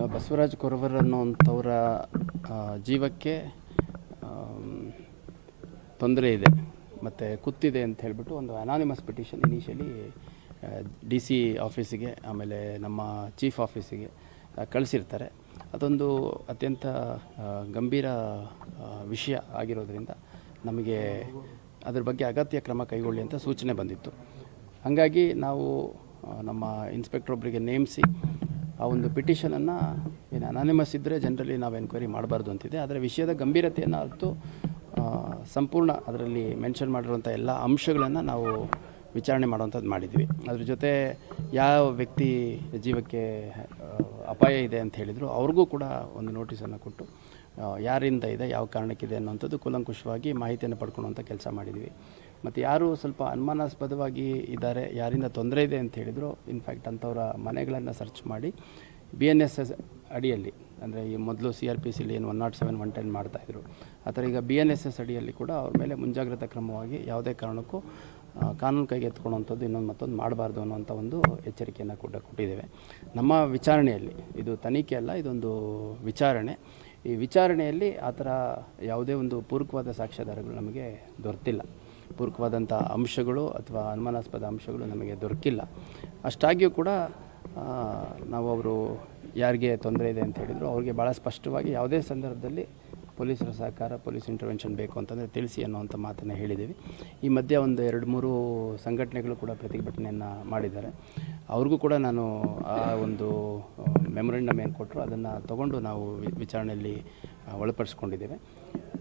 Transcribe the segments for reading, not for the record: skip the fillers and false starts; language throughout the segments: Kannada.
ಈಗ ಬಸವರಾಜ್ ಕೊರವರ್ ಅನ್ನೋಂಥವರ ಜೀವಕ್ಕೆ ತೊಂದರೆ ಇದೆ ಮತ್ತು ಕುತ್ತಿದೆ ಅಂತ ಹೇಳಿಬಿಟ್ಟು ಒಂದು ಅನಾನಿಮಸ್ ಪಿಟಿಷನ್ ಇನಿಷಿಯಲಿ DC ಆಫೀಸಿಗೆ ಆಮೇಲೆ ನಮ್ಮ ಚೀಫ್ ಆಫೀಸಿಗೆ ಕಳಿಸಿರ್ತಾರೆ. ಅದೊಂದು ಅತ್ಯಂತ ಗಂಭೀರ ವಿಷಯ ಆಗಿರೋದ್ರಿಂದ ನಮಗೆ ಅದರ ಬಗ್ಗೆ ಅಗತ್ಯ ಕ್ರಮ ಕೈಗೊಳ್ಳಿ ಅಂತ ಸೂಚನೆ ಬಂದಿತ್ತು. ಹಾಗಾಗಿ ನಾವು ನಮ್ಮ ಇನ್ಸ್ಪೆಕ್ಟರ್ ಒಬ್ಬರಿಗೆ ನೇಮಿಸಿ ಆ ಒಂದು ಪಿಟಿಷನನ್ನು ಏನು ಅನಾನಿಮಸ್ ಇದ್ದರೆ ಜನರಲಿ ನಾವು ಎನ್ಕ್ವೈರಿ ಮಾಡಬಾರ್ದು ಅಂತಿದೆ. ಅದರ ವಿಷಯದ ಗಂಭೀರತೆಯನ್ನು ಅರಿತು ಸಂಪೂರ್ಣ ಅದರಲ್ಲಿ ಮೆನ್ಷನ್ ಮಾಡಿರುವಂಥ ಎಲ್ಲ ಅಂಶಗಳನ್ನು ನಾವು ವಿಚಾರಣೆ ಮಾಡುವಂಥದ್ದು ಮಾಡಿದ್ವಿ. ಅದ್ರ ಜೊತೆ ಯಾವ ವ್ಯಕ್ತಿ ಜೀವಕ್ಕೆ ಅಪಾಯ ಇದೆ ಅಂತ ಹೇಳಿದರು ಅವ್ರಿಗೂ ಕೂಡ ಒಂದು ನೋಟಿಸನ್ನು ಕೊಟ್ಟು ಯಾರಿಂದ ಇದೆ, ಯಾವ ಕಾರಣಕ್ಕಿದೆ ಅನ್ನೋಂಥದ್ದು ಕೂಲಂಕುಷವಾಗಿ ಮಾಹಿತಿಯನ್ನು ಪಡ್ಕೊಳ್ಳುವಂಥ ಕೆಲಸ ಮಾಡಿದ್ವಿ. ಮತ್ತು ಯಾರು ಸ್ವಲ್ಪ ಅನುಮಾನಾಸ್ಪದವಾಗಿ ಇದ್ದಾರೆ, ಯಾರಿಂದ ತೊಂದರೆ ಇದೆ ಅಂತ ಹೇಳಿದ್ರು, ಇನ್ಫ್ಯಾಕ್ಟ್ ಅಂಥವರ ಮನೆಗಳನ್ನು ಸರ್ಚ್ ಮಾಡಿ BNSS ಅಡಿಯಲ್ಲಿ, ಅಂದರೆ ಈ ಮೊದಲು CRPCಲಿ ಏನು 107, 110 ಮಾಡ್ತಾಯಿದ್ರು, ಆ ಥರ ಈಗ BNSS ಅಡಿಯಲ್ಲಿ ಕೂಡ ಅವ್ರ ಮೇಲೆ ಮುಂಜಾಗ್ರತಾ ಕ್ರಮವಾಗಿ ಯಾವುದೇ ಕಾರಣಕ್ಕೂ ಕಾನೂನು ಕೈಗೆ ಎತ್ಕೊಳ್ಳುವಂಥದ್ದು ಇನ್ನೊಂದು ಮತ್ತೊಂದು ಮಾಡಬಾರ್ದು ಅನ್ನೋಂಥ ಒಂದು ಎಚ್ಚರಿಕೆಯನ್ನು ಕೂಡ ಕೊಟ್ಟಿದ್ದೇವೆ. ನಮ್ಮ ವಿಚಾರಣೆಯಲ್ಲಿ ಇದು ತನಿಖೆ ಅಲ್ಲ, ಇದೊಂದು ವಿಚಾರಣೆ. ಈ ವಿಚಾರಣೆಯಲ್ಲಿ ಆ ಥರ ಯಾವುದೇ ಒಂದು ಪೂರಕವಾದ ಸಾಕ್ಷ್ಯಾಧಾರಗಳು ನಮಗೆ ದೊರೆತಿಲ್ಲ, ಪೂರಕವಾದಂಥ ಅಂಶಗಳು ಅಥವಾ ಅನುಮಾನಾಸ್ಪದ ಅಂಶಗಳು ನಮಗೆ ದೊರಕಿಲ್ಲ. ಅಷ್ಟಾಗಿಯೂ ಕೂಡ ನಾವು ಅವರು ಯಾರಿಗೆ ತೊಂದರೆ ಇದೆ ಅಂತ ಹೇಳಿದರು ಅವ್ರಿಗೆ ಭಾಳ ಸ್ಪಷ್ಟವಾಗಿ ಯಾವುದೇ ಸಂದರ್ಭದಲ್ಲಿ ಪೊಲೀಸರ ಸಹಕಾರ, ಪೊಲೀಸ್ ಇಂಟರ್ವೆನ್ಷನ್ ಬೇಕು ಅಂತಂದರೆ ತಿಳಿಸಿ ಅನ್ನೋವಂಥ ಮಾತನ್ನು ಹೇಳಿದ್ದೀವಿ. ಈ ಮಧ್ಯೆ ಒಂದು 2-3 ಸಂಘಟನೆಗಳು ಕೂಡ ಪ್ರತಿಭಟನೆಯನ್ನು ಮಾಡಿದ್ದಾರೆ. ಅವ್ರಿಗೂ ಕೂಡ ನಾನು ಆ ಒಂದು ಮೆಮೊರೆಂಡಮ್ ಏನು ಕೊಟ್ಟರು ಅದನ್ನು ತಗೊಂಡು ನಾವು ವಿಚಾರಣೆಯಲ್ಲಿ ಒಳಪಡಿಸ್ಕೊಂಡಿದ್ದೇವೆ.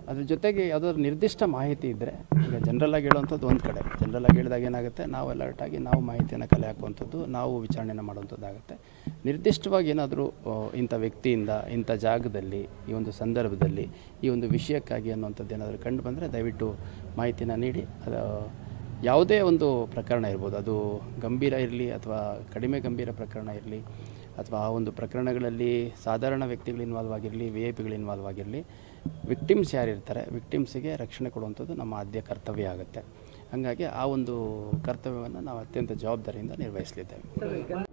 ಅದ್ರ ಜೊತೆಗೆ ಯಾವುದಾದ್ರು ನಿರ್ದಿಷ್ಟ ಮಾಹಿತಿ ಇದ್ದರೆ, ಈಗ ಜನರಲ್ಲಾಗಿ ಹೇಳುವಂಥದ್ದು ಒಂದು ಕಡೆ, ಜನರಲ್ಲಾಗಿ ಹೇಳಿದಾಗ ಏನಾಗುತ್ತೆ, ನಾವು ಅಲರ್ಟಾಗಿ ನಾವು ಮಾಹಿತಿಯನ್ನು ಕಲೆ ಹಾಕುವಂಥದ್ದು, ನಾವು ವಿಚಾರಣೆಯನ್ನು ಮಾಡುವಂಥದ್ದಾಗುತ್ತೆ. ನಿರ್ದಿಷ್ಟವಾಗಿ ಏನಾದರೂ ಇಂಥ ವ್ಯಕ್ತಿಯಿಂದ ಇಂಥ ಜಾಗದಲ್ಲಿ ಈ ಒಂದು ಸಂದರ್ಭದಲ್ಲಿ ಈ ಒಂದು ವಿಷಯಕ್ಕಾಗಿ ಅನ್ನುವಂಥದ್ದು ಏನಾದರೂ ಕಂಡು ಬಂದರೆ ದಯವಿಟ್ಟು ಮಾಹಿತಿನ ನೀಡಿ. ಅದು ಯಾವುದೇ ಒಂದು ಪ್ರಕರಣ ಇರ್ಬೋದು, ಅದು ಗಂಭೀರ ಇರಲಿ ಅಥವಾ ಕಡಿಮೆ ಗಂಭೀರ ಪ್ರಕರಣ ಇರಲಿ, ಅಥವಾ ಆ ಒಂದು ಪ್ರಕರಣಗಳಲ್ಲಿ ಸಾಧಾರಣ ವ್ಯಕ್ತಿಗಳು ಇನ್ವಾಲ್ವ್ ಆಗಿರಲಿ, VIP ಇನ್ವಾಲ್ವ್ ಆಗಿರಲಿ, ವಿಕ್ಟಿಮ್ಸ್ ಯಾರಿರ್ತಾರೆ ವಿಕ್ಟಿಮ್ಸಿಗೆ ರಕ್ಷಣೆ ಕೊಡುವಂಥದ್ದು ನಮ್ಮ ಆದ್ಯ ಕರ್ತವ್ಯ ಆಗುತ್ತೆ. ಹಾಗಾಗಿ ಆ ಒಂದು ಕರ್ತವ್ಯವನ್ನು ನಾವು ಅತ್ಯಂತ ಜವಾಬ್ದಾರಿಯಿಂದ ನಿರ್ವಹಿಸಲಿದ್ದೇವೆ.